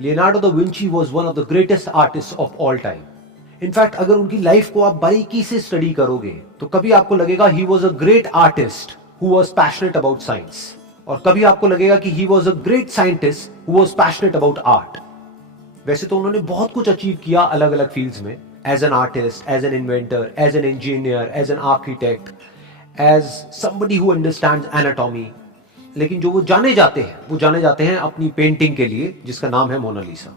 Leonardo da Vinci was one of the greatest artist of all time. In fact अगर उनकी life को आप बारीकी से स्टडी करोगे तो कभी आपको लगेगा he was a great artist who was passionate about science, और कभी आपको लगेगा कि he was a great scientist who was passionate about art. वैसे तो उन्होंने बहुत कुछ अचीव किया अलग अलग फील्ड्स में, as an artist, as an inventor, as an engineer, as an architect, as somebody who understands anatomy. लेकिन जो वो जाने जाते हैं अपनी पेंटिंग के लिए जिसका नाम है मोनालिसा।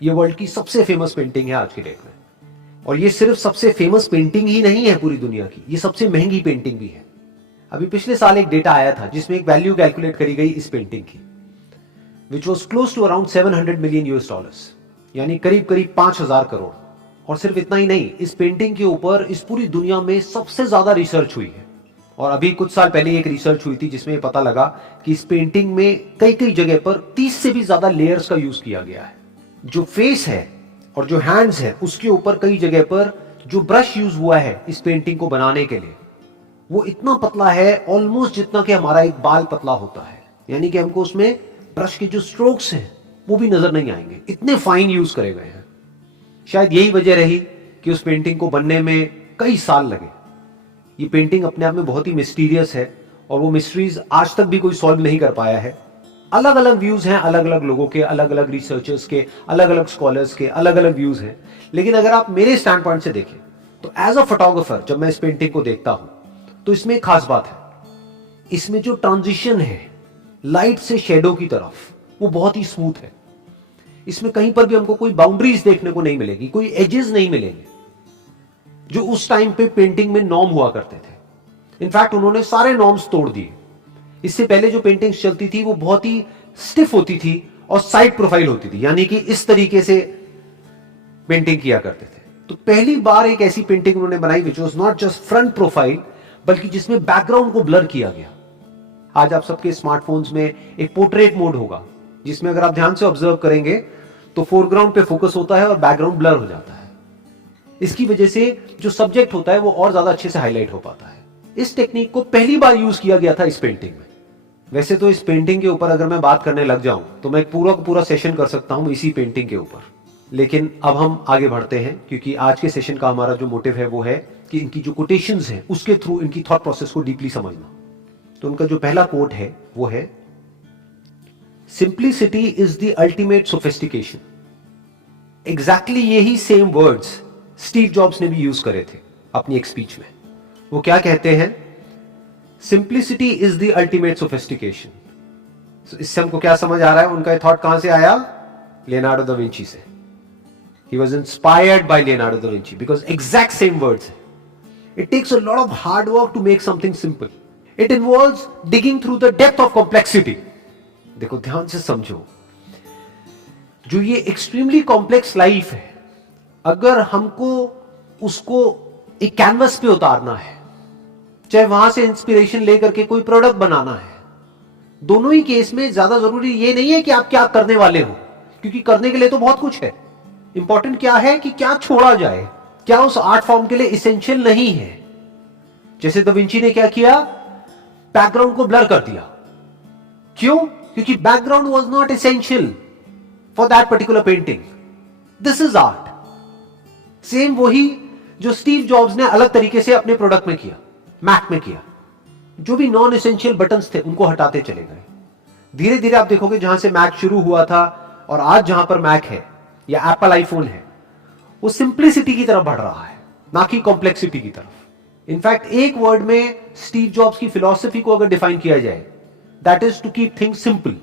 ये वर्ल्ड की सबसे फेमस पेंटिंग है आज की डेट में, और ये सिर्फ सबसे फेमस पेंटिंग ही नहीं है पूरी दुनिया की, ये सबसे महंगी पेंटिंग भी है। अभी पिछले साल एक डेटा आया था जिसमें एक वैल्यू कैलकुलेट करी गई इस पेंटिंग की, which was close to around $700 million, यानी करीब करीब 5,000 करोड़। और सिर्फ इतना ही नहीं, इस पेंटिंग के ऊपर इस पूरी दुनिया में सबसे ज्यादा रिसर्च हुई है। और अभी कुछ साल पहले एक रिसर्च हुई थी जिसमें पता लगा कि इस पेंटिंग में कई कई जगह पर 30 से भी ज्यादा लेयर्स का यूज किया गया है। जो फेस है और जो हैंड्स है उसके ऊपर कई जगह पर जो ब्रश यूज हुआ है इस पेंटिंग को बनाने के लिए, वो इतना पतला है ऑलमोस्ट जितना कि हमारा एक बाल पतला होता है। यानी कि हमको उसमें ब्रश के जो स्ट्रोक्स हैं वो भी नजर नहीं आएंगे, इतने फाइन यूज करे गए हैं। शायद यही वजह रही कि उस पेंटिंग को बनने में कई साल लगे। ये पेंटिंग अपने आप में बहुत ही मिस्टीरियस है और वो मिस्ट्रीज आज तक भी कोई सॉल्व नहीं कर पाया है। अलग अलग व्यूज हैं, अलग अलग लोगों के, अलग अलग रिसर्चर्स के, अलग अलग स्कॉलर्स के अलग अलग व्यूज हैं। लेकिन अगर आप मेरे स्टैंड पॉइंट से देखें तो एज अ फोटोग्राफर जब मैं इस पेंटिंग को देखता हूं तो इसमें एक खास बात है, इसमें जो ट्रांजिशन है लाइट से शेडो की तरफ वो बहुत ही स्मूथ है। इसमें कहीं पर भी हमको कोई बाउंड्रीज देखने को नहीं मिलेगी, कोई एजेस नहीं मिलेंगे जो उस टाइम पे पेंटिंग में नॉर्म हुआ करते थे। इनफैक्ट उन्होंने सारे नॉर्म्स तोड़ दिए। इससे पहले जो पेंटिंग्स चलती थी वो बहुत ही स्टिफ होती थी और साइड प्रोफाइल होती थी, यानी कि इस तरीके से पेंटिंग किया करते थे। तो पहली बार एक ऐसी पेंटिंग उन्होंने बनाई which was not just front profile, बल्कि जिसमें बैकग्राउंड को ब्लर किया गया। आज आप सबके स्मार्टफोन्स में एक पोर्ट्रेट मोड होगा जिसमें अगर आप ध्यान से ऑब्जर्व करेंगे तो फोरग्राउंड पे फोकस होता है और बैकग्राउंड ब्लर हो जाता है। इसकी वजह से जो सब्जेक्ट होता है वो और ज्यादा अच्छे से हाईलाइट हो पाता है। इस टेक्निक को पहली बार यूज किया गया था इस पेंटिंग में। वैसे तो इस पेंटिंग के ऊपर अगर मैं बात करने लग जाऊं तो मैं पूरा का पूरा सेशन कर सकता हूं इसी पेंटिंग के ऊपर, लेकिन अब हम आगे बढ़ते हैं क्योंकि आज के सेशन का हमारा जो मोटिव है वो है कि इनकी जो कोटेशंस हैं उसके थ्रू इनकी थॉट प्रोसेस को डीपली समझना। तो उनका जो पहला कोट है वो है, simplicity is the ultimate sophistication. Exactly यही सेम वर्ड्स स्टीव जॉब्स ने भी यूज करे थे अपनी एक स्पीच में। वो क्या कहते हैं, simplicity is the ultimate sophistication. इससे हमको क्या समझ आ रहा है, उनका थॉट कहां से आया, लियोनार्डो दा विंची से। He was inspired by Leonardo da Vinci because exact same words है। It takes a lot of hard work to make something simple. It involves digging through the depth of complexity. देखो ध्यान से समझो, जो ये extremely complex life है, अगर हमको उसको एक कैनवस पे उतारना है, चाहे वहां से इंस्पिरेशन लेकर के कोई प्रोडक्ट बनाना है, दोनों ही केस में ज्यादा जरूरी ये नहीं है कि आप क्या करने वाले हो, क्योंकि करने के लिए तो बहुत कुछ है। इंपॉर्टेंट क्या है कि क्या छोड़ा जाए, क्या उस आर्ट फॉर्म के लिए इसेंशियल नहीं है। जैसे दा विंची ने क्या किया, बैकग्राउंड को ब्लर कर दिया। क्यों? क्योंकि background was not essential for that particular painting. This is art. Same वही जो स्टीव जॉब्स ने अलग तरीके से अपने प्रोडक्ट में किया, मैक में किया। जो भी नॉन एसेंशियल बटन्स थे उनको हटाते चले गए। धीरे धीरे आप देखोगे जहां से मैक शुरू हुआ था और आज जहां पर मैक है या एप्पल आईफोन है, वो सिंप्लिसिटी की तरफ बढ़ रहा है, ना कि कॉम्प्लेक्सिटी की तरफ। इनफैक्ट एक वर्ड में स्टीव जॉब्स की फिलॉसफी को अगर डिफाइन किया जाए, that is to keep things simple.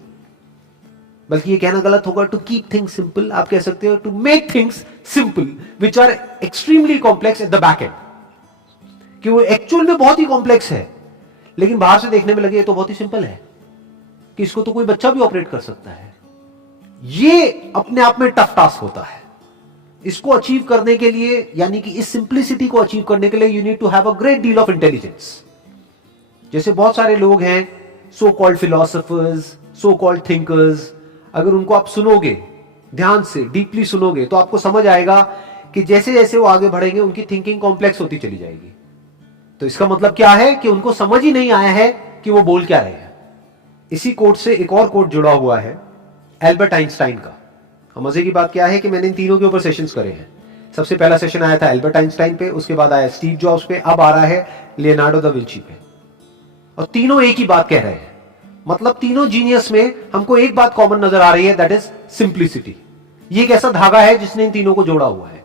बल्कि ये कहना गलत होगा टू कीप थिंग्स सिंपल, आप कह सकते हो to make things simple which are extremely complex at the back end. कि वो एक्चुअल में बहुत ही कॉम्प्लेक्स है, लेकिन बाहर से देखने में लगे तो बहुत ही सिंपल है, कि इसको तो कोई बच्चा भी ऑपरेट कर सकता है। ये अपने आप में टफ टास्क होता है। इसको अचीव करने के लिए, यानी कि इस सिंप्लिसिटी को अचीव करने के लिए, you need to have a great deal of intelligence. जैसे बहुत सारे लोग हैं, so called philosophers, so called thinkers, अगर उनको आप सुनोगे, ध्यान से डीपली सुनोगे, तो आपको समझ आएगा कि जैसे जैसे वो आगे बढ़ेंगे उनकी थिंकिंग कॉम्प्लेक्स होती चली जाएगी। तो इसका मतलब क्या है कि उनको समझ ही नहीं आया है कि वो बोल क्या रहे हैं। इसी कोट से एक और कोट जुड़ा हुआ है एल्बर्ट आइंस्टाइन का। मजे की बात क्या है कि मैंने इन तीनों के ऊपर सेशंस करे हैं। सबसे पहला सेशन आया था एल्बर्ट आइंस्टाइन पे, उसके बाद आया स्टीव जॉब्स पे, अब आ रहा है लियोनार्डो दा विंची पे। और तीनों एक ही बात कह रहे हैं, मतलब तीनों जीनियस में हमको एक बात कॉमन नजर आ रही है, दैट इज सिंप्लिसिटी। ये एक ऐसा धागा है जिसने इन तीनों को जोड़ा हुआ है।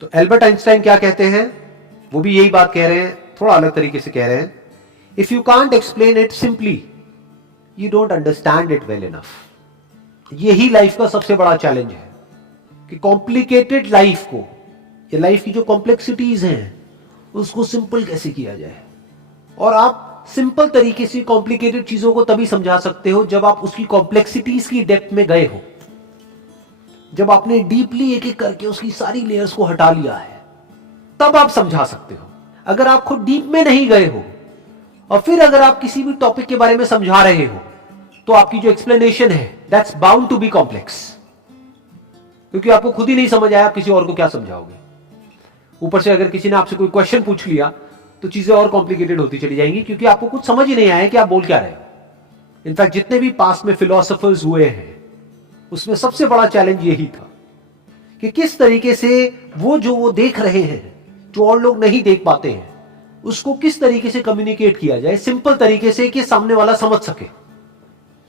तो एल्बर्ट आइंस्टाइन क्या कहते हैं, वो भी यही बात कह रहे हैं, थोड़ा अलग तरीके से कह रहे हैं। If you can't explain it simply, you don't understand it well enough. यही लाइफ का सबसे बड़ा चैलेंज है कि कॉम्प्लिकेटेड लाइफ को, या लाइफ की जो कॉम्प्लेक्सिटीज हैं उसको सिंपल कैसे किया जाए। और आप सिंपल तरीके से कॉम्प्लिकेटेड चीजों को तभी समझा सकते हो जब आप उसकी कॉम्प्लेक्सिटीज की डेप्थ में गए हो, जब आपने डीपली एक एक करके उसकी सारी लेयर्स को हटा लिया है, तब आप समझा सकते हो। अगर आप खुद डीप में नहीं गए हो और फिर अगर आप किसी भी टॉपिक के बारे में समझा रहे हो, तो आपकी जो एक्सप्लेनेशन है that's bound to be complex, क्योंकि आपको खुद ही नहीं समझ आया, आप किसी और को क्या समझाओगे। ऊपर से अगर किसी ने आपसे कोई क्वेश्चन पूछ लिया तो चीजें और कॉम्प्लिकेटेड होती चली जाएंगी, क्योंकि आपको कुछ समझ ही नहीं आया कि आप बोल क्या रहे हो। इनफैक्ट जितने भी पास्ट में फिलोसोफर्स हुए हैं, उसमें सबसे बड़ा चैलेंज यही था कि किस तरीके से वो देख रहे हैं, जो और लोग नहीं देख पाते हैं, उसको किस तरीके से कम्युनिकेट किया जाए सिंपल तरीके से कि सामने वाला समझ सके।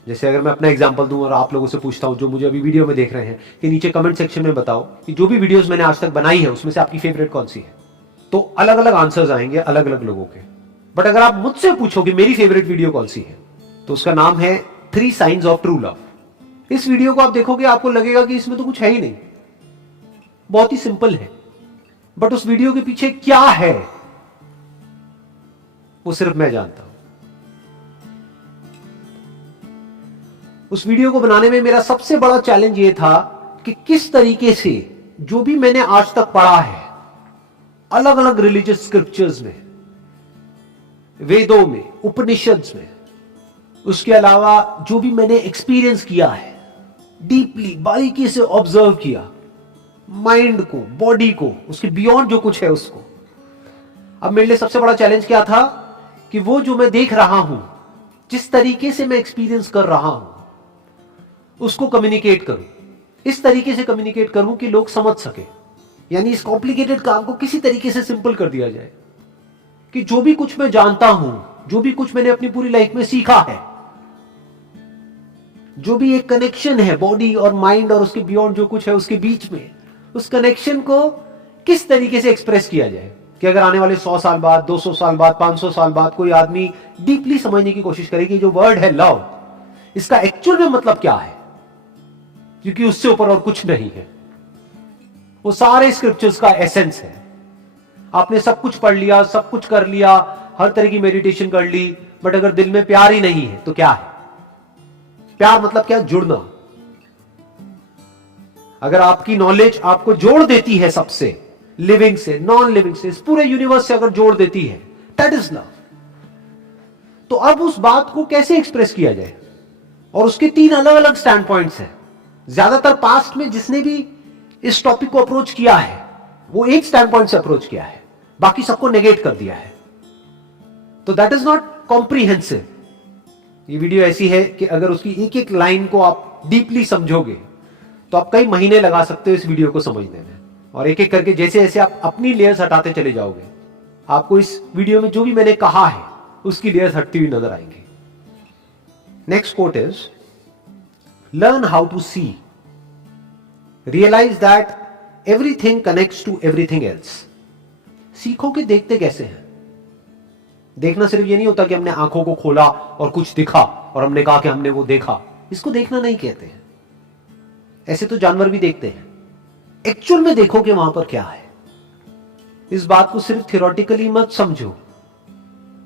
जैसे अगर मैं अपना एग्जांपल दूं और आप लोगों से पूछता हूं जो मुझे अभी वीडियो में देख रहे हैं, कि नीचे कमेंट सेक्शन में बताओ कि जो भी वीडियोस मैंने आज तक बनाई है उसमें से आपकी फेवरेट कौन सी है, तो अलग अलग आंसर्स आएंगे अलग अलग लोगों के। बट अगर आप मुझसे पूछोगे मेरी फेवरेट वीडियो कौन सी है, तो उसका नाम है 3 साइंस ऑफ ट्रू लव। इस वीडियो को आप देखोगे, आपको लगेगा कि इसमें तो कुछ है ही नहीं, बहुत ही सिंपल है, बट उस वीडियो के पीछे क्या है वो सिर्फ मैं जानता हूं। उस वीडियो को बनाने में मेरा सबसे बड़ा चैलेंज ये था कि किस तरीके से जो भी मैंने आज तक पढ़ा है अलग अलग रिलीजियस स्क्रिप्चर्स में, वेदों में, उपनिषद्स में, उसके अलावा जो भी मैंने एक्सपीरियंस किया है, डीपली बारीकी से ऑब्जर्व किया, माइंड को, बॉडी को, उसके बियॉन्ड जो कुछ है उसको। अब मेरे लिए सबसे बड़ा चैलेंज क्या था कि वो जो मैं देख रहा हूं, जिस तरीके से मैं एक्सपीरियंस कर रहा हूं, उसको कम्युनिकेट करूं, इस तरीके से कम्युनिकेट करूं कि लोग समझ सके। यानी इस कॉम्प्लिकेटेड काम को किसी तरीके से सिंपल कर दिया जाए कि जो भी कुछ मैं जानता हूं, जो भी कुछ मैंने अपनी पूरी लाइफ में सीखा है, जो भी एक कनेक्शन है बॉडी और माइंड और उसके बियॉन्ड जो कुछ है उसके बीच में, उस कनेक्शन को किस तरीके से एक्सप्रेस किया जाए कि अगर आने वाले 100 साल बाद, 200 साल बाद, 500 साल बाद कोई आदमी डीपली समझने की कोशिश करे कि जो वर्ड है लव, इसका एक्चुअल में मतलब क्या है, क्योंकि उससे ऊपर और कुछ नहीं है। वो सारे स्क्रिप्चर्स का एसेंस है। आपने सब कुछ पढ़ लिया, सब कुछ कर लिया, हर तरह की मेडिटेशन कर ली, बट अगर दिल में प्यार ही नहीं है तो क्या है? प्यार मतलब क्या? जुड़ना। अगर आपकी नॉलेज आपको जोड़ देती है सबसे, लिविंग से, नॉन लिविंग से, इस पूरे यूनिवर्स से अगर जोड़ देती है, दैट इज लव। तो अब उस बात को कैसे एक्सप्रेस किया जाए? और उसके 3 अलग अलग स्टैंड पॉइंट्स हैं। ज्यादातर पास्ट में जिसने भी इस टॉपिक को अप्रोच किया है वो एक स्टैंड पॉइंट से अप्रोच किया है, बाकी सबको नेगेट कर दिया है। तो दैट इज नॉट कॉम्प्रीहेंसिव। ये वीडियो ऐसी है कि अगर उसकी एक एक लाइन को आप डीपली समझोगे तो आप कई महीने लगा सकते हो इस वीडियो को समझने में। और एक एक करके जैसे जैसे आप अपनी लेयर्स हटाते चले जाओगे, आपको इस वीडियो में जो भी मैंने कहा है उसकी लेयर्स हटती हुई नजर आएंगी। Next quote is, learn how to see, realise that everything connects to everything else. सीखो कि देखते कैसे हैं। देखना सिर्फ ये नहीं होता कि हमने आंखों को खोला और कुछ दिखा और हमने कहा कि हमने वो देखा। इसको देखना नहीं कहते हैं। ऐसे तो जानवर भी देखते हैं। एक्चुअल में देखो कि वहां पर क्या है। इस बात को सिर्फ थियोरेटिकली मत समझो।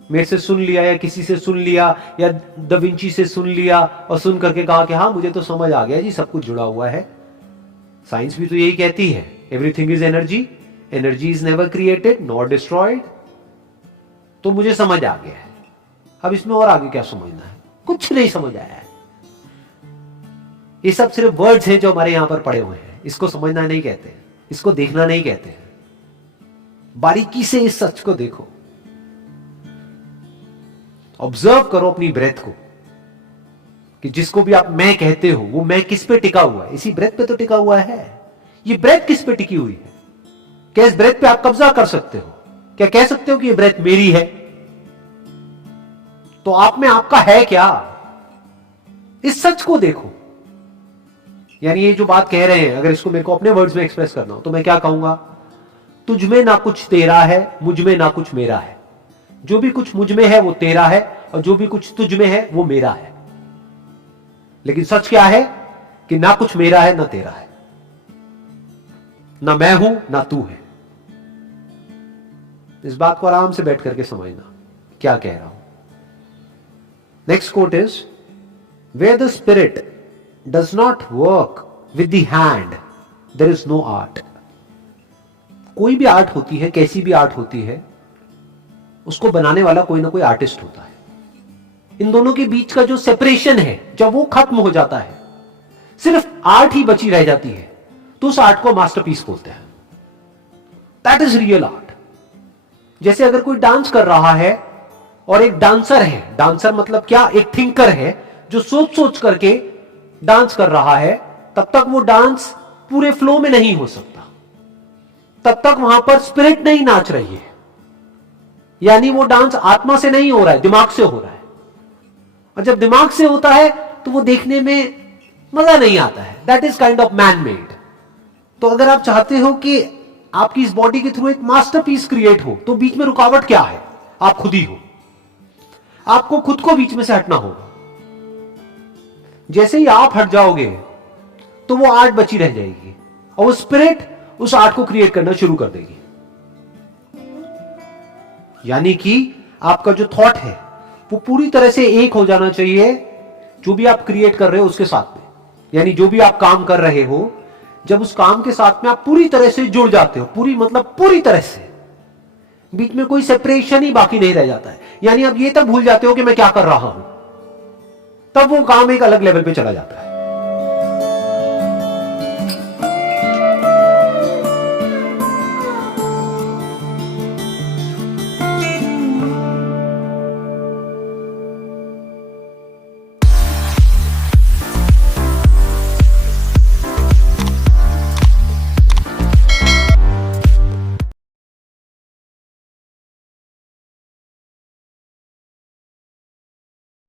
मेरे से सुन लिया या किसी से सुन लिया या दा विंची से सुन लिया और सुन करके कहा कि हाँ मुझे तो समझ आ गया जी, सब कुछ जुड़ा हुआ है। साइंस भी तो यही कहती है, everything is energy, energy is never created nor destroyed. तो मुझे समझ आ गया है। अब इसमें और आगे क्या समझना है? कुछ नहीं समझ आया है। ये सब सिर्फ वर्ड्स हैं जो हमारे यहां पर पड़े हुए हैं। इसको समझना नहीं कहते, इसको देखना नहीं कहते हैं। बारीकी से इस सच को देखो, ऑब्जर्व करो अपनी ब्रेथ को, कि जिसको भी आप मैं कहते हो, वो मैं किस पे टिका हुआ है? इसी ब्रेथ पे तो टिका हुआ है। ये ब्रेथ किस पे टिकी हुई है? क्या इस ब्रेथ पे आप कब्जा कर सकते हो? क्या कह सकते हो कि ये ब्रेथ मेरी है? तो आप में आपका है क्या? इस सच को देखो। यानी ये जो बात कह रहे हैं, अगर इसको मेरे को अपने वर्ड्स में एक्सप्रेस करना हो तो मैं क्या कहूंगा? तुझ में ना कुछ तेरा है, मुझ में ना कुछ मेरा है। जो भी कुछ मुझ में है वो तेरा है, और जो भी कुछ तुझ में है वो मेरा है। लेकिन सच क्या है कि ना कुछ मेरा है ना तेरा है, ना मैं हूं ना तू है। इस बात को आराम से बैठ करके समझना क्या कह रहा हूं। Next quote is, where the spirit does not work with the hand there is no art. कोई भी आर्ट होती है, कैसी भी आर्ट होती है, उसको बनाने वाला कोई ना कोई आर्टिस्ट होता है। इन दोनों के बीच का जो सेपरेशन है, जब वो खत्म हो जाता है, सिर्फ आर्ट ही बची रह जाती है, तो उस आर्ट को मास्टरपीस बोलते हैं। That is real art. जैसे अगर कोई डांस कर रहा है और एक डांसर है, डांसर मतलब क्या? एक थिंकर है जो सोच सोच करके डांस कर रहा है, तब तक वो डांस पूरे फ्लो में नहीं हो सकता, तब तक वहां पर स्पिरिट नहीं नाच रही है। यानी वो डांस आत्मा से नहीं हो रहा है, दिमाग से हो रहा है। और जब दिमाग से होता है तो वो देखने में मजा नहीं आता है। That is kind of man made. तो अगर आप चाहते हो कि आपकी इस बॉडी के थ्रू एक मास्टरपीस क्रिएट हो, तो बीच में रुकावट क्या है? आप खुद ही हो। आपको खुद को बीच में से हटना होगा। जैसे ही आप हट जाओगे तो वो आर्ट बची रह जाएगी, और वो स्पिरिट उस आर्ट को क्रिएट करना शुरू कर देगी। यानी कि आपका जो थॉट है वो पूरी तरह से एक हो जाना चाहिए जो भी आप क्रिएट कर रहे हो उसके साथ में। यानी जो भी आप काम कर रहे हो, जब उस काम के साथ में आप पूरी तरह से जुड़ जाते हो, पूरी मतलब पूरी तरह से, बीच में कोई सेपरेशन ही बाकी नहीं रह जाता है। यानी आप ये तब भूल जाते हो कि मैं क्या कर रहा हूं, तब वो काम एक अलग लेवल पे चला जाता है।